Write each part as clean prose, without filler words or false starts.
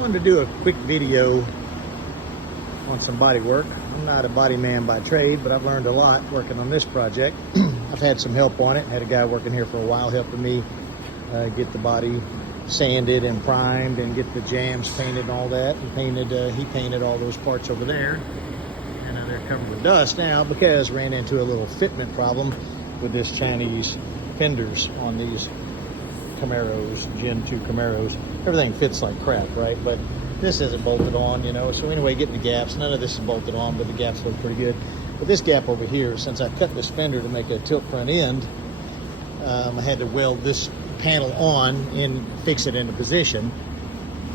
wanted to do a quick video on some body work. I'm not a body man by trade, but I've learned a lot working on this project. I've had some help on it. Had a guy working here for a while helping me get the body sanded and primed and get the jams painted and all that. And he painted all those parts over there. And they're covered with dust now because ran into a little fitment problem with this Chinese fenders on these Camaros, Gen 2 Camaros. Everything fits like crap, right? But this isn't bolted on, you know. So anyway, getting the gaps, none of this is bolted on, but the gaps look pretty good. But this gap over here, since I cut this fender to make a tilt front end, I had to weld this panel on and fix it into position.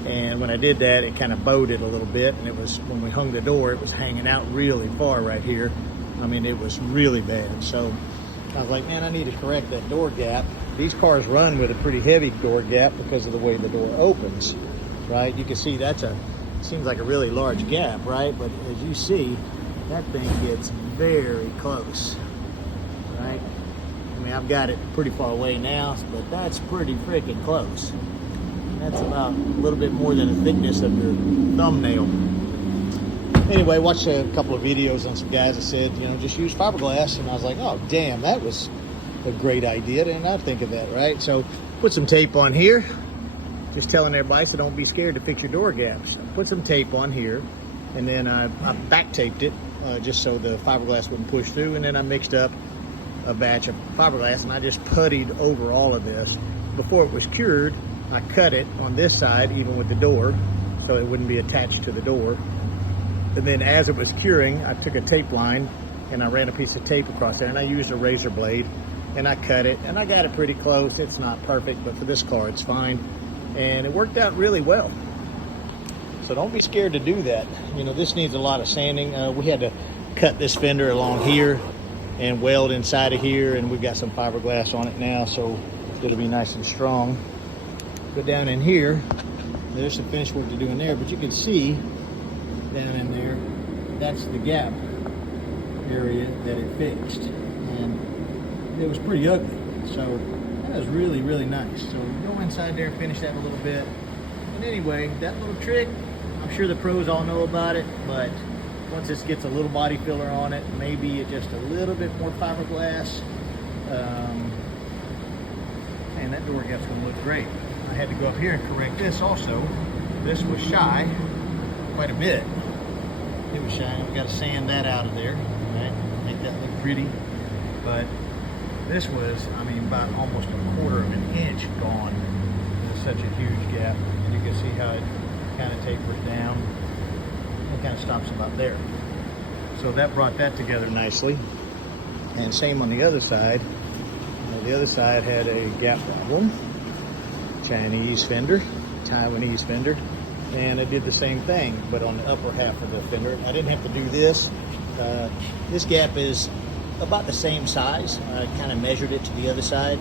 And when I did that, it kind of bowed it a little bit. And it was, when we hung the door, it was hanging out really far right here. I mean, it was really bad. So I was like, man, I need to correct that door gap. These cars run with a pretty heavy door gap because of the way the door opens, right? You can see seems like a really large gap, right? But as you see, that thing gets very close, right? I mean, I've got it pretty far away now, but that's pretty freaking close. That's about a little bit more than the thickness of your thumbnail. Anyway, watched a couple of videos on some guys that said, you know, just use fiberglass. And I was like, oh, damn, that was a great idea. Didn't I think of that, right? So put some tape on here. Just telling everybody, so don't be scared to fix your door gaps. Put some tape on here. And then I back taped it just so the fiberglass wouldn't push through. And then I mixed up a batch of fiberglass and I just puttied over all of this. Before it was cured, I cut it on this side, even with the door, so it wouldn't be attached to the door. And then as it was curing, I took a tape line and I ran a piece of tape across there and I used a razor blade and I cut it and I got it pretty close. It's not perfect, but for this car, it's fine. And it worked out really well. So don't be scared to do that. You know, this needs a lot of sanding. We had to cut this fender along here and weld inside of here, and we've got some fiberglass on it now, so it'll be nice and strong. Go down in here, there's some finish work to do in there, but you can see down in there, that's the gap area that it fixed. And it was pretty ugly. So that was really, really nice. So go inside there, finish that a little bit. And anyway, that little trick, I'm sure the pros all know about it, but once this gets a little body filler on it, maybe just a little bit more fiberglass, and that door gap's gonna look great. I had to go up here and correct this also. This was shy quite a bit. It was shy. I've got to sand that out of there, right? Make that look pretty. But this was, I mean, about almost a quarter of an inch gone. It's such a huge gap. And you can see how it kind of tapers down. It kind of stops about there. So that brought that together nicely. And same on the other side. The other side had a gap problem. Chinese fender, Taiwanese fender, and I did the same thing, but on the upper half of the fender. I didn't have to do this. This gap is about the same size. I kind of measured it to the other side.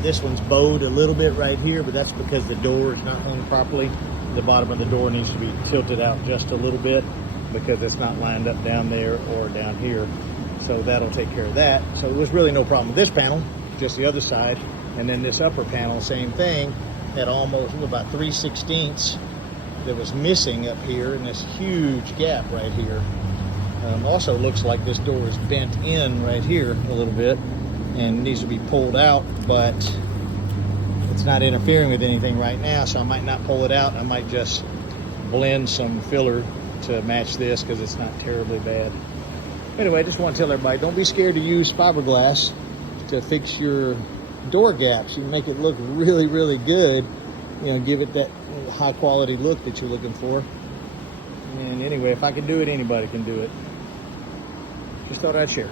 This one's bowed a little bit right here, but that's because the door is not hung properly. The bottom of the door needs to be tilted out just a little bit because it's not lined up down there or down here. So that'll take care of that. So it was really no problem with this panel, just the other side. And then this upper panel, same thing, had almost about 3/16 that was missing up here, and this huge gap right here. Also looks like this door is bent in right here a little bit and needs to be pulled out, but it's not interfering with anything right now, so I might not pull it out. I might just blend some filler to match this because it's not terribly bad. Anyway, I just want to tell everybody, don't be scared to use fiberglass to fix your door gaps. You can make it look really, really good. You know, give it that high quality look that you're looking for. And anyway, if I can do it, anybody can do it. Just thought I'd share.